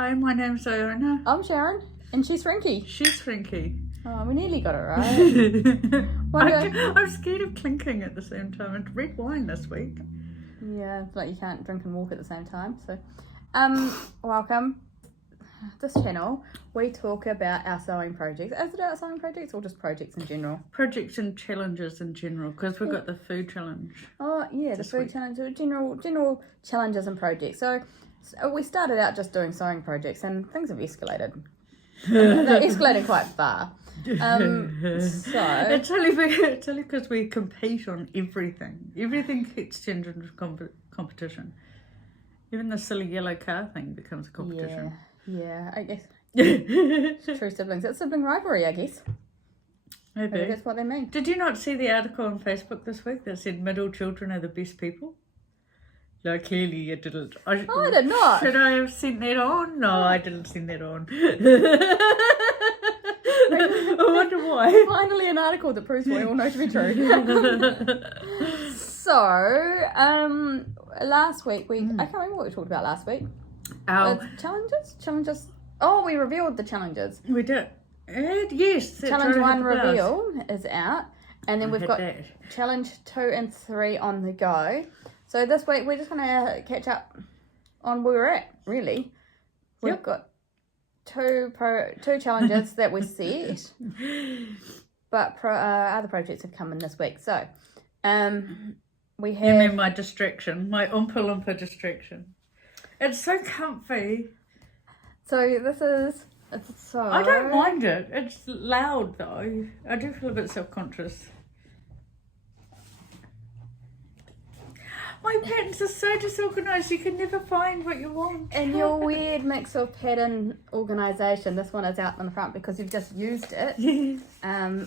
Hi, my name's Iona. I'm Sharon, and she's Frankie. She's Frankie. Oh, we nearly got it right. I'm scared of clinking at the same time. And red wine this week. Yeah, it's like you can't drink and walk at the same time. So, welcome. This channel, we talk about our sewing projects. Is it our sewing projects or just projects in general? Projects and challenges in general, because we've got the food challenge. Oh yeah, the food challenge, general challenges and projects. So we started out just doing sewing projects, and things have escalated. They're escalating quite far. So It's only because we compete on everything. Everything gets turned into competition. Even the silly yellow car thing becomes a competition. Yeah, I guess. True siblings. It's sibling rivalry, I guess. Maybe that's what they mean. Did you not see the article on Facebook this week that said middle children are the best people? No, clearly you didn't. I did not. Should I have sent that on? No, I didn't send that on. I wonder why. Finally an article that proves what we all know to be true. So, last week I can't remember what we talked about last week. Challenges. Oh, we revealed the challenges. We did. Yes. Challenge 1 reveal is out, and then we've got challenge 2 and 3 on the go. So this week we're just gonna catch up on where we're at. Really, we've got two challenges that we set, but other projects have come in this week. So, we have. You mean my distraction, my Oompa Loompa distraction? It's so comfy. So I don't mind it. It's loud though. I do feel a bit self-conscious. My patterns are so disorganised. You can never find what you want. And your weird mix of pattern organisation. This one is out on the front because you've just used it. I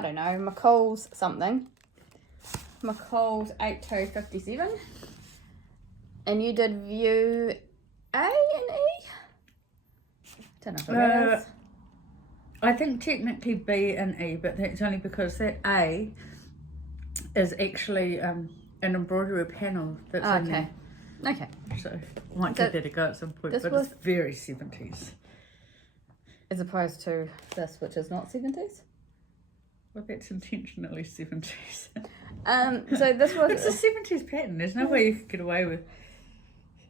don't know. McCall's something. McCall's 8257. And you did view A and E? Don't know what that is. I think technically B and E, but that's only because that A is actually an embroidery panel that's in there. Okay. So I might give that a go at some point, but it's very 70s. As opposed to this, which is not 70s? Well, that's intentionally 70s. So this was... It's a 70s pattern. There's no way you could get away with...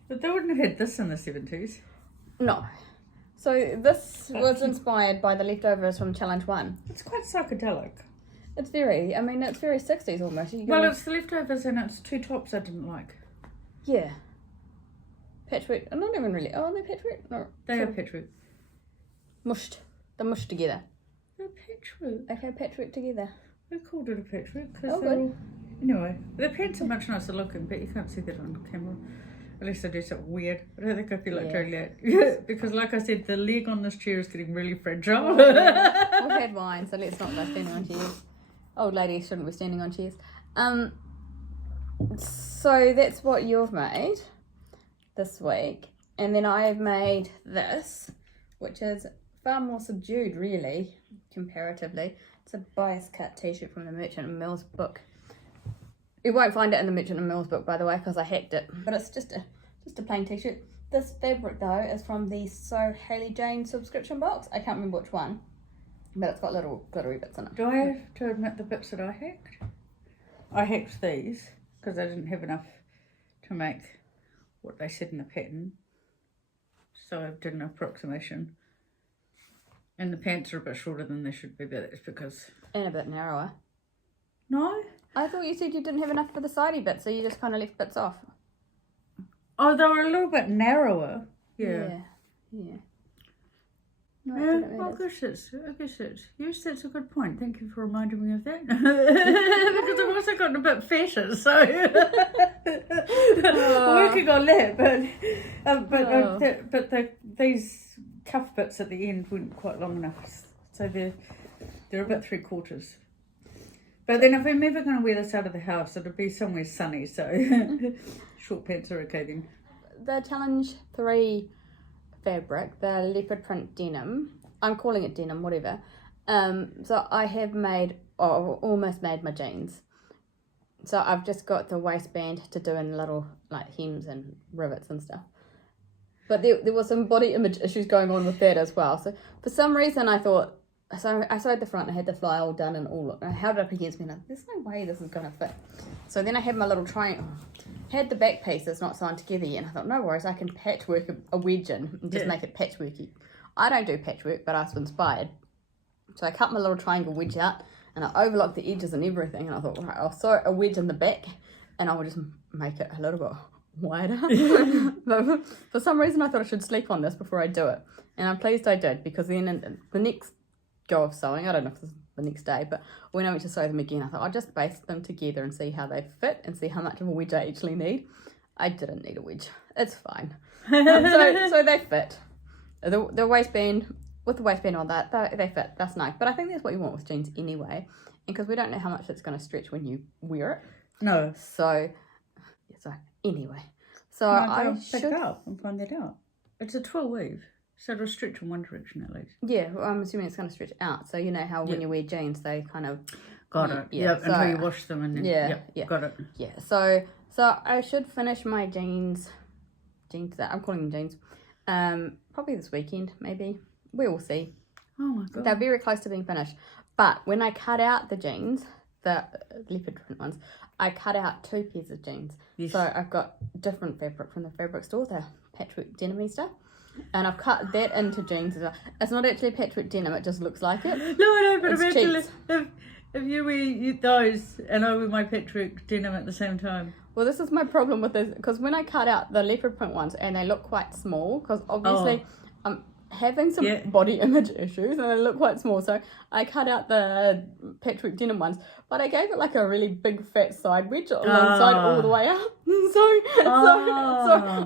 But they wouldn't have had this in the 70s. No. So this was inspired by the leftovers from Challenge 1. It's quite psychedelic. It's very 60s almost. It's the leftovers and it's two tops I didn't like. Yeah. Patchwork. Not even really. Oh, they're patchwork? No. They are patchwork. Mushed. They're mushed together. They're patchwork. Okay, patchwork together. I called it a patchwork because Anyway, the pants are much nicer looking, but you can't see that on camera. At least I do something weird. I don't think I feel like doing that. Because like I said, the leg on this chair is getting really fragile. We've had wine, so let's not go standing on chairs. Old ladies shouldn't be standing on chairs. So that's what you've made this week. And then I've made this, which is far more subdued, really, comparatively. It's a bias cut t-shirt from the Merchant and Mills book. You won't find it in the Merchant and Mills book, by the way, because I hacked it. But it's just a plain t-shirt. This fabric, though, is from the So Hayley Jane subscription box. I can't remember which one, but it's got little glittery bits in it. Do I have to admit the bits that I hacked? I hacked these because I didn't have enough to make what they said in the pattern. So I did an approximation. And the pants are a bit shorter than they should be, but that's because... And a bit narrower. No? I thought you said you didn't have enough for the sidey bits, so you just kind of left bits off. Oh, they were a little bit narrower. Yeah. No, I guess it's. Yes, that's a good point. Thank you for reminding me of that. Because I've also gotten a bit fatter, so working on that. But these cuff bits at the end weren't quite long enough, so they're about 3/4. But then if I'm ever going to wear this out of the house, it'll be somewhere sunny, so short pants are okay then. The Challenge 3 fabric, the leopard print denim, I'm calling it denim, whatever. So I have almost made my jeans. So I've just got the waistband to do in little like hems and rivets and stuff. But there was some body image issues going on with that as well. So for some reason I thought, so I sewed the front and I had the fly all done and all. I held it up against me and I thought, there's no way this is going to fit. So then I had my little triangle, had the back piece that's not sewn together yet. And I thought, no worries, I can patchwork a wedge in and just make it patchworky. I don't do patchwork, but I was inspired. So I cut my little triangle wedge out and I overlocked the edges and everything. And I thought, right, I'll sew a wedge in the back and I will just make it a little bit wider. But for some reason I thought I should sleep on this before I do it, and I'm pleased I did, because then in the next go of sewing, I don't know if this is the next day, but when I went to sew them again I thought I'll just baste them together and see how they fit and see how much of a wedge I actually need. I didn't need a wedge, it's fine. So they fit. The waistband, with the waistband on that, they fit, that's nice. But I think that's what you want with jeans anyway, and because we don't know how much it's going to stretch when you wear it. No. So anyway, so I I pick should, it up and find that out. It's a twill weave, so it'll stretch in one direction at least. yeah, well, I'm assuming it's going to stretch out. So you know how when Yeah. you wear jeans, they kind of Got it. Yeah, Yep, so- until you wash them and then Yeah. got it. yeah. So I should finish my jeans that I'm calling them jeans. Probably this weekend, maybe. We will see. Oh my god. They're very close to being finished. But when I cut out the jeans, the leopard print ones, I cut out 2 pairs of jeans. Yes. So I've got different fabric from the fabric store, the patchwork denim stuff. And I've cut that into jeans as well. It's not actually patchwork denim, it just looks like it. No, I know, but It's eventually, cheeks. if you wear those and I wear my patchwork denim at the same time. Well, this is my problem with this, because when I cut out the leopard print ones and they look quite small, because obviously I'm having some body image issues and they look quite small, so I cut out the patchwork denim ones, but I gave it like a really big fat side wedge alongside all the way up. So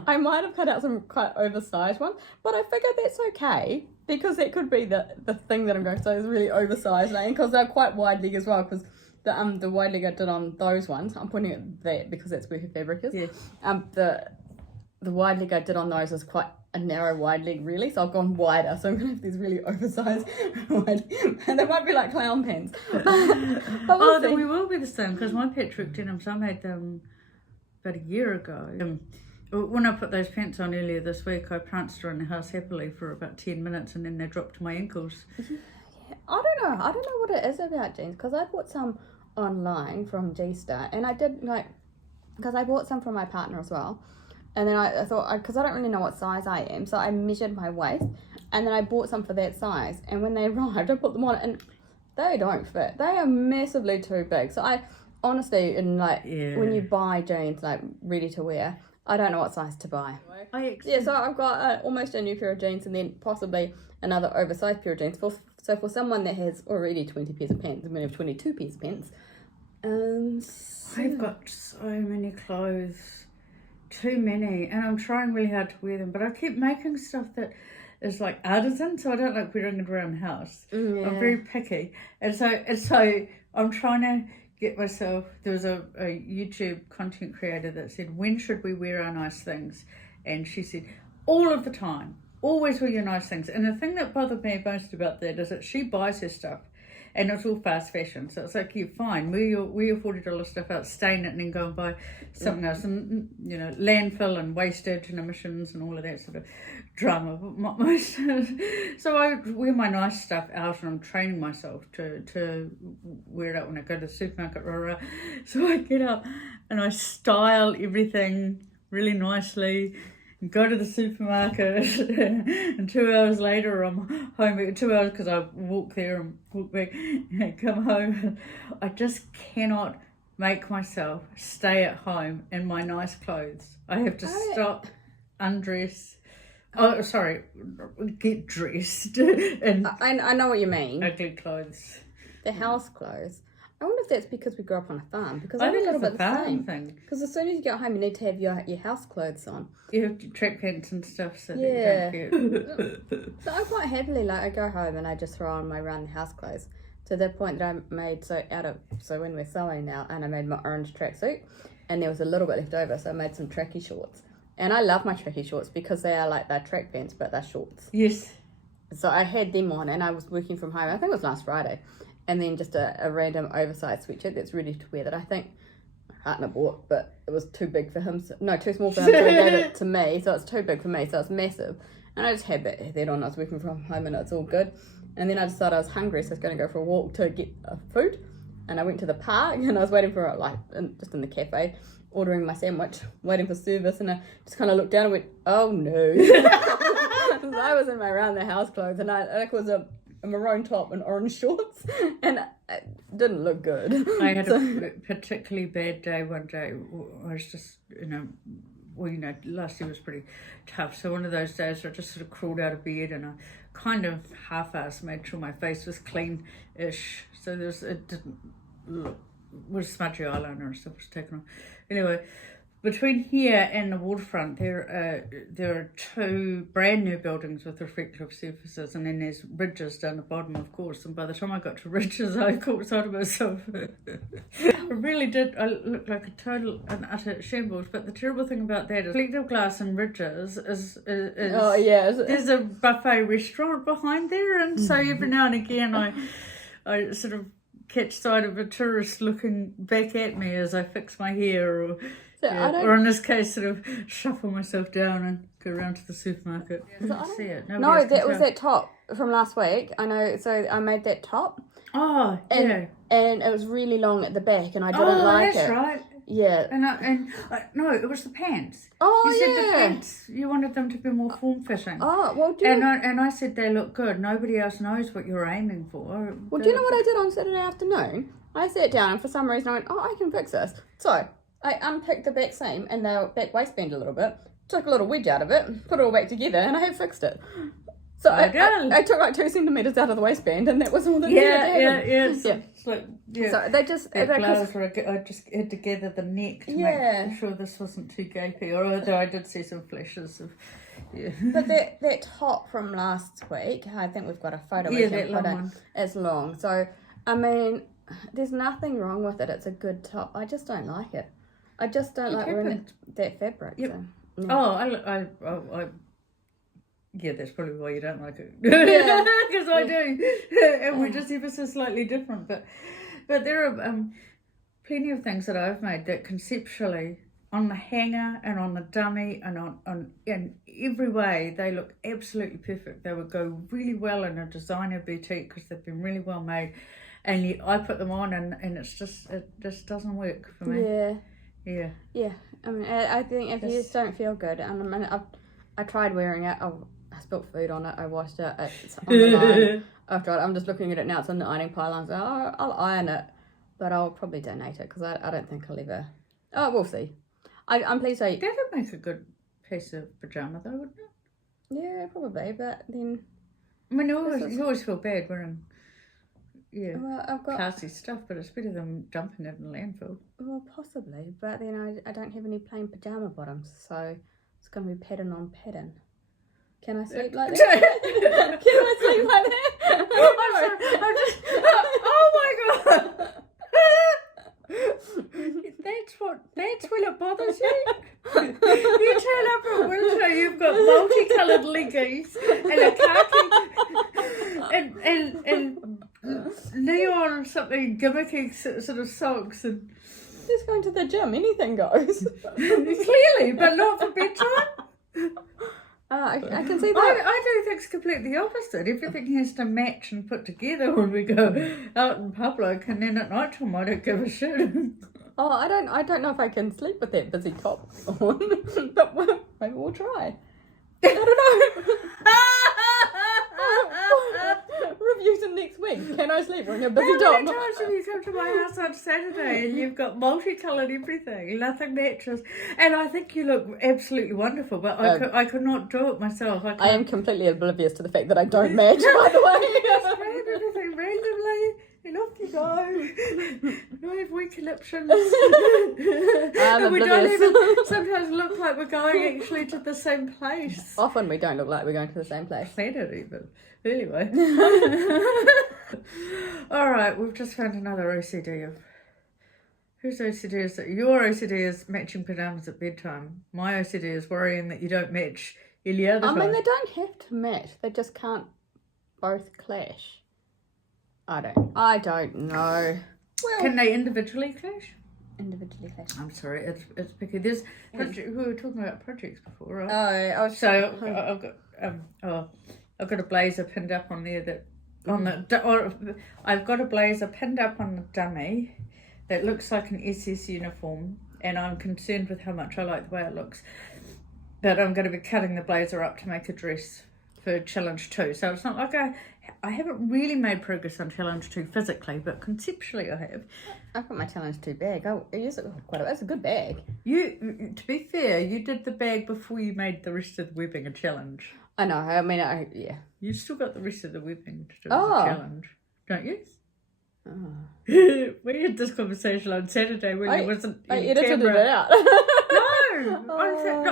I might have cut out some quite oversized ones, but I figured that's okay, because that could be the thing that I'm going to say is really oversized, because they're quite wide leg as well, because the wide leg I did on those ones, I'm putting it there because that's where her fabric is. Yeah. The wide leg I did on those is quite a narrow wide leg really, so I've gone wider, so I'm gonna have these really oversized wide, and they might be like clown pants. But we'll see. We will be the same, because my patchwork denims, I made them about a year ago. When I put those pants on earlier this week, I pranced around the house happily for about 10 minutes and then they dropped to my ankles. I don't know what it is about jeans, because I bought some online from G-Star, and I did because I bought some from my partner as well, and then I thought, because I don't really know what size I am, so I measured my waist, and then I bought some for that size, and when they arrived I put them on and they don't fit. They are massively too big. So I honestly, when you buy jeans ready to wear, I don't know what size to buy. So I've got almost a new pair of jeans and then possibly another oversized pair of jeans. So for someone that has already 20 pairs of pants, I'm going to have 22 pairs of pants. I've got so many clothes, too many, and I'm trying really hard to wear them, but I keep making stuff that is like artisan, so I don't like wearing it around the house. I'm very picky, and so I'm trying to get myself. There was a YouTube content creator that said, when should we wear our nice things? And she said, all of the time, always wear your nice things. And the thing that bothered me most about that is that she buys her stuff and it's all fast fashion, so it's like, you're fine, wear your $40 stuff out, stain it, and then go and buy something else, and landfill and wastage and emissions and all of that sort of drama. So I wear my nice stuff out, and I'm training myself to wear it out when I go to the supermarket. So I get up and I style everything really nicely, go to the supermarket, and 2 hours later I'm home. 2 hours because I walk there and walk back and come home. I just cannot make myself stay at home in my nice clothes. I have to stop, undress. Oh, sorry, get dressed and I know what you mean. ugly clothes. The house clothes. I wonder if that's because we grew up on a farm. Because I think a it's little a bit the same. farm thing. Because as soon as you get home, you need to have your house clothes on. You have track pants and stuff, so Yeah. that you don't get. So I quite happily, I go home and I just throw on my around the house clothes. To the point that I made, so when we're sewing now, and I made my orange tracksuit, and there was a little bit left over, so I made some tracky shorts. And I love my tracky shorts because they're track pants, but they're shorts. Yes. So I had them on, and I was working from home, I think it was last Friday, and then just a random oversized sweatshirt that's ready to wear that I think partner bought, but it was too big for him. Too small for him, so he gave it to me. So it's too big for me, so it's massive. And I just had that on. I was working from home, and it's all good. And then I decided I was hungry, so I was going to go for a walk to get food. And I went to the park, and I was waiting for just in the cafe, ordering my sandwich, waiting for service, and I just kind of looked down and went, oh no. So I was in my around the house clothes, and it was a maroon top and orange shorts, and it didn't look good. I had a particularly bad day one day. I was just, last year was pretty tough. So one of those days I just sort of crawled out of bed, and I kind of half-assed made sure my face was clean-ish. So it didn't look, was smudgy eyeliner and stuff was taken off. Anyway, between here and the waterfront, there are 2 brand new buildings with reflective surfaces, and then there's ridges down the bottom, of course. And by the time I got to ridges, I caught sight of myself. I really did. I looked like a total and utter shambles. But the terrible thing about that is reflective glass and ridges is oh yeah, there's a buffet restaurant behind there, and so every now and again I sort of catch sight of a tourist looking back at me as I fix my hair, or in this case, sort of shuffle myself down and go around to the supermarket. See it. No, that was that top from last week. I know. So I made that top. Oh, and it was really long at the back, and I didn't like it. Oh, that's right. Yeah. No, it was the pants. Oh, you yeah. said the pants. You wanted them to be more form-fitting. Oh, well, and I said they look good. Nobody else knows what you're aiming for. Well, do you know what I did on Saturday afternoon? I sat down, and for some reason I went, I can fix this. So I unpicked the back seam and the back waistband a little bit, took a little wedge out of it, put it all back together, and I have fixed it. So I took like 2 centimetres out of the waistband, and that was all that needed to happen. So they just... I just had to gather the neck to make sure this wasn't too gapey, although I did see some flashes of... Yeah. But that top from last week, I think we've got a photo. That long one. It's long. So, I mean, there's nothing wrong with it. It's a good top. I just don't like it. I just don't like wearing that fabric. Yep. So, yeah. Yeah, that's probably why you don't like it. Because I do. And we're just ever so slightly different. But there are plenty of things that I've made that conceptually, on the hanger and on the dummy and on in every way, they look absolutely perfect. They would go really well in a designer boutique because they've been really well made. And yet I put them on and it just doesn't work for me. Yeah. I mean, I think if you just don't feel good, and I tried wearing it. I spilt food on it. I washed it. It's on the line. I'm just looking at it now. It's on the ironing pile. I'm like, I'll iron it, but I'll probably donate it because I don't think I'll ever. Oh, we'll see. I'm pleased. That would make a good piece of pyjama, though, wouldn't it? Yeah, probably. But then, I mean, you always feel bad wearing. Yeah, well, I've got classy stuff, but it's better than dumping it in the landfill. Well, possibly, but then I don't have any plain pyjama bottoms, so it's going to be pattern on pattern. Can I sleep like that? Can I sleep like that? Oh my god! That's when it bothers you. You turn up at winter, you've got multicoloured leggies and a khaki and neon something gimmicky sort of socks and just going to the gym, anything goes. Clearly, but not for bedtime. I can see that. I do things completely opposite. Everything has to match and put together when we go out in public, and then at night time I don't give a shit. Oh, I don't know if I can sleep with that busy top on, but maybe we'll try. I don't know. Reviews in next week. Can I sleep wearing a busy top? How many times have you come to my house on Saturday and you've got multicoloured everything, nothing matches, and I think you look absolutely wonderful, but I could not do it myself. I am completely oblivious to the fact that I don't match, by the way. Just grab everything randomly and off you go. No have weak conniptions. And we don't even sometimes look like we're going actually to the same place. Often we don't look like we're going to the same place. Planet even. Anyway. Alright, we've just found another OCD of... Whose OCD is it? Your OCD is matching pyjamas at bedtime. My OCD is worrying that you don't match any other time. I mean, they don't have to match. They just can't both clash. I don't know. Well, can they individually clash? individually flashing. I'm sorry, it's because there's we were talking about projects before, right? Oh, I was So I've got a blazer pinned up on there that I've got a blazer pinned up on the dummy that looks like an SS uniform, and I'm concerned with how much I like the way it looks. But I'm going to be cutting the blazer up to make a dress for Challenge 2. So it's not like I haven't really made progress on Challenge 2 physically, but conceptually I have. I've got my Challenge 2 bag. I use it quite a bit. It's a good bag. You, to be fair, you did the bag before you made the rest of the webbing a challenge. I know. I mean, yeah. You still got the rest of the webbing to do as a challenge, don't you? Oh. We had this conversation on Saturday when you wasn't I in edited camera. it out. No,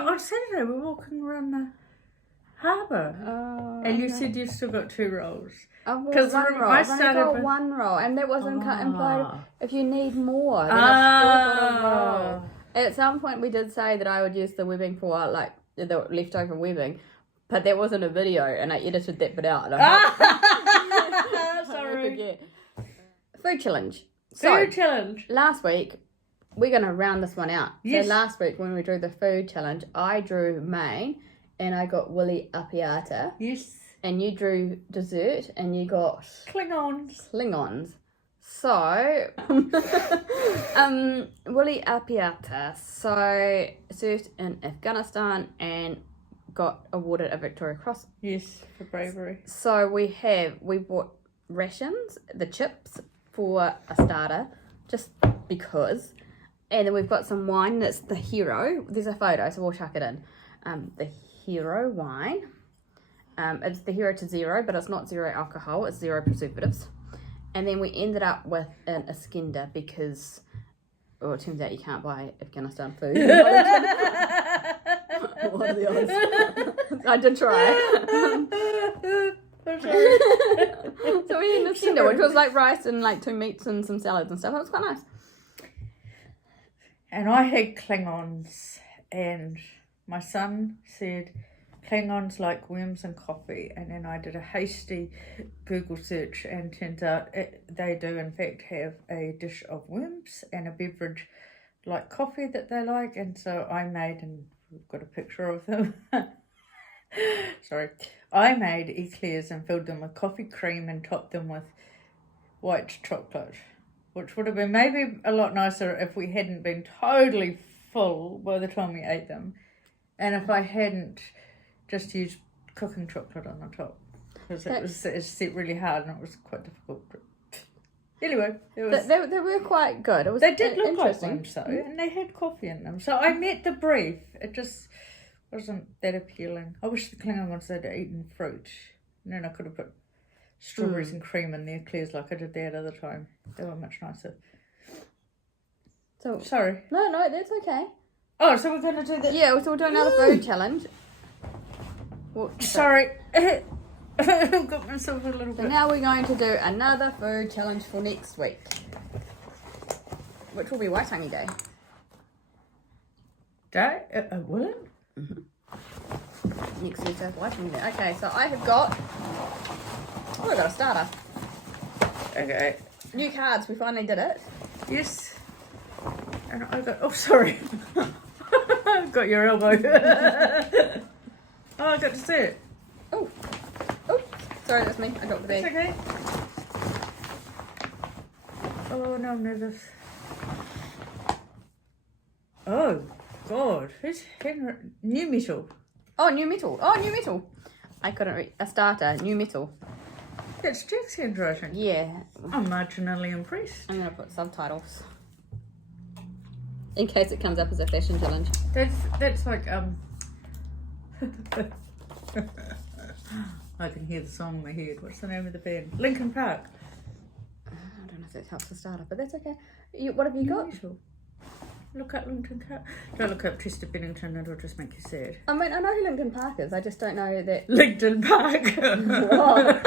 on Saturday we were walking around the harbour, and you said you've still got 2 rolls. Because one roll. I've only got one roll, and that wasn't implied. If you need more, then I've still got a roll. At some point, we did say that I would use the webbing for like the leftover webbing, but that wasn't a video, and I edited that bit out. Sorry. Food challenge. Food challenge. Last week, we're going to round this one out. Yes. So last week when we drew the food challenge, I drew main and I got woolly appiata. Yes. And you drew dessert and you got Klingons. So, woolly appiata. So, served in Afghanistan and got awarded a Victoria Cross. Yes, for bravery. So we bought rations, the chips for a starter, just because. And then we've got some wine that's the Hero. There's a photo, so we'll chuck it in. The Hero wine. It's the Hero to Zero, but it's not zero alcohol, it's 0 preservatives. And then we ended up with an Iskender because, it turns out you can't buy Afghanistan food. What are the odds? I did try. So we had an Iskender, which was like rice and like 2 meats and some salads and stuff. It was quite nice. And I had Klingons, and my son said Klingons like worms and coffee, and then I did a hasty Google search, and turns out they do in fact have a dish of worms and a beverage like coffee that they like, and so I made, and we've got a picture of them. Sorry. I made eclairs and filled them with coffee cream and topped them with white chocolate, which would have been maybe a lot nicer if we hadn't been totally full by the time we ate them, and if I hadn't just used cooking chocolate on the top, because it's set really hard and it was quite difficult. Anyway, it was. They were quite good. It was. They did look like interesting. worms, though, and they had coffee in them. So I met the brief. It just wasn't that appealing. I wish the Klingon ones had eaten fruit, and then I could have put strawberries and cream in the eclairs like I did that other time. They were much nicer. So sorry. No, that's okay. Oh, so we're going to do that. Yeah, so we'll do another food challenge. Well, sorry. I've got myself a little bit. So now we're going to do another food challenge for next week, which will be Waitangi Day. Day? Will it? Mm-hmm. Next week's Waitangi Day. Okay, so I have got. Oh, I got a starter. Okay. New cards. We finally did it. Yes. And I got. Oh, sorry. Got your elbow. Oh, I got to see it. Oh, sorry, that's me. I dropped the bag. It's okay. Oh, no, I'm nervous. Oh, God. Who's Henry? New metal. Oh, new metal. I couldn't read. A starter, new metal. That's Jack's handwriting. Yeah. I'm marginally impressed. I'm going to put subtitles. In case it comes up as a fashion challenge. That's like, I can hear the song in my head. What's the name of the band? Linkin Park. I don't know if that helps the starter, but that's okay. What have you got? Metal. Look up Linkin Park. Don't look up Chester Bennington, it'll just make you sad. I mean, I know who Linkin Park is, I just don't know that... Linkin Park. What?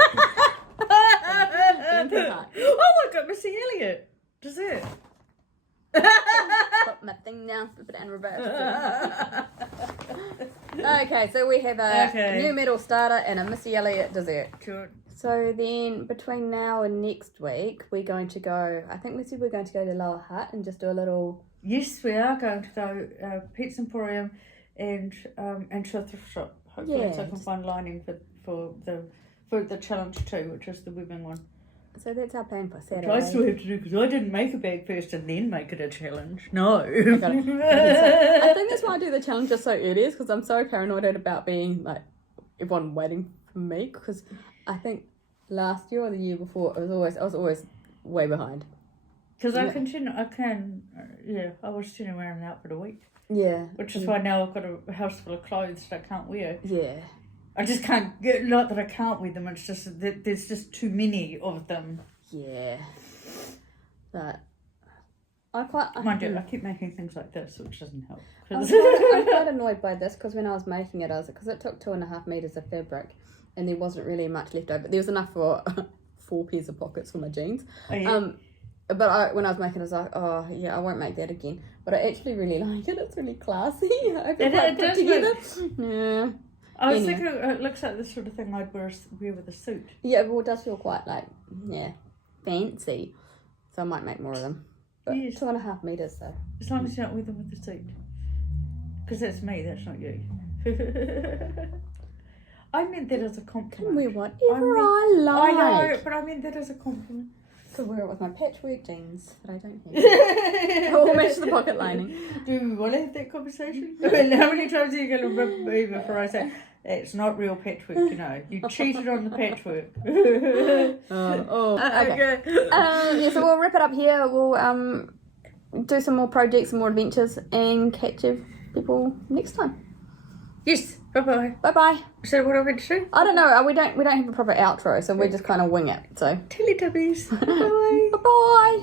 Linkin Park. Oh, I got Missy Elliott. Does it? Put my thing down, flip it and reverse. Okay, so we have a new metal starter and a Missy Elliott dessert. Sure. So then, between now and next week, we're going to go... I think we said we're going to go to Lower Hutt and just do a little Yes, we are going to go Pete's Emporium and to a thrift shop. Hopefully, so I can find lining for the challenge too, which is the women one. So that's our plan for Saturday. Which I still have to do because I didn't make a bag first and then make it a challenge. No. I think that's why I do the challenges so early, is because I'm so paranoid about being like everyone waiting for me. Because I think last year or the year before, I was always way behind. Because I was turning around an outfit a week. Yeah. Which is why now I've got a house full of clothes that I can't wear. Yeah. I just can't get, not that I can't wear them, it's just that there's just too many of them. Yeah. But Mind you, I keep making things like this, which doesn't help. I'm quite annoyed by this, because when I was making it, because it took 2.5 meters of fabric and there wasn't really much left over. There was enough for 4 pairs of pockets for my jeans. Oh, yeah. But when I was making it, I was like, oh, yeah, I won't make that again. But I actually really like it. It's really classy. I feel quite put together. Yeah. I was thinking it looks like the sort of thing I'd wear with a suit. Yeah, well, it does feel quite, fancy. So I might make more of them. But yes. 2.5 meters, though. As long as you don't wear them with a suit. Because that's me, that's not you. I meant that as a compliment. Can wear whatever I like. I know, but I meant that as a compliment. Could wear it with my patchwork jeans that I don't have. Or match the pocket lining. Do we want to have that conversation? I mean, how many times are you going to rip me before I say, it's not real patchwork, you know. You cheated on the patchwork. Okay. So we'll wrap it up here. We'll do some more projects and more adventures and catch you people next time. Yes. Bye-bye. Bye-bye. So what are we to do? I don't know. We don't have a proper outro, so we just kind of wing it. So Teletubbies. Bye. Bye-bye.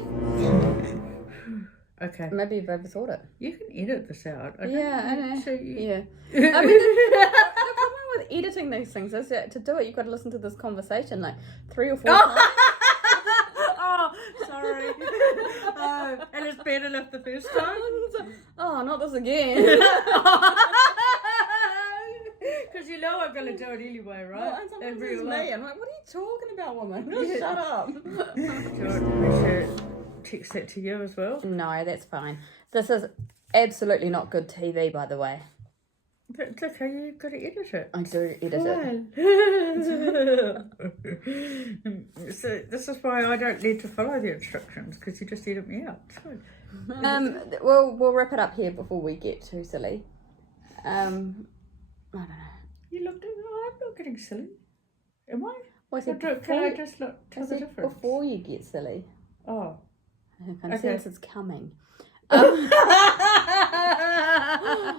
Okay. Maybe you've overthought it. You can edit this out. I know. So Yeah. I mean, the problem with editing these things is that to do it, you've got to listen to this conversation like 3 or 4 times. Oh, sorry. Oh, and it's bad enough the first time. Oh, not this again. Because you know I'm going to do it anyway, right? Well, and sometimes it's me. I'm like, what are you talking about, woman? Just shut up. Do you want me to text that to you as well? No, that's fine. This is absolutely not good TV, by the way. But it's okay, you've got to edit it. I do edit it. So this is why I don't need to follow the instructions, because you just edit me out. We'll wrap it up here before we get too silly. I don't know. You looked at I'm not getting silly. Am I? Well, Can I just look to the difference? Before you get silly. Oh. I can sense it's coming.